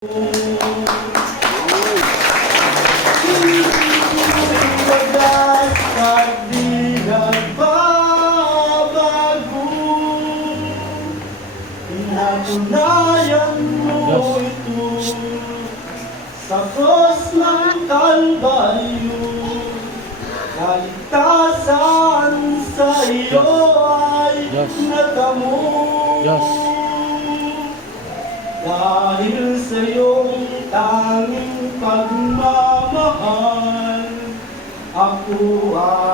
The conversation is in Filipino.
Wagas at di nagbabago, pinatunayan mo ito sa krus ng Kalbaryo. Kaligtasan sa iyo ay natamo. Dahil sa iyong tanging pagmamahal, ako ay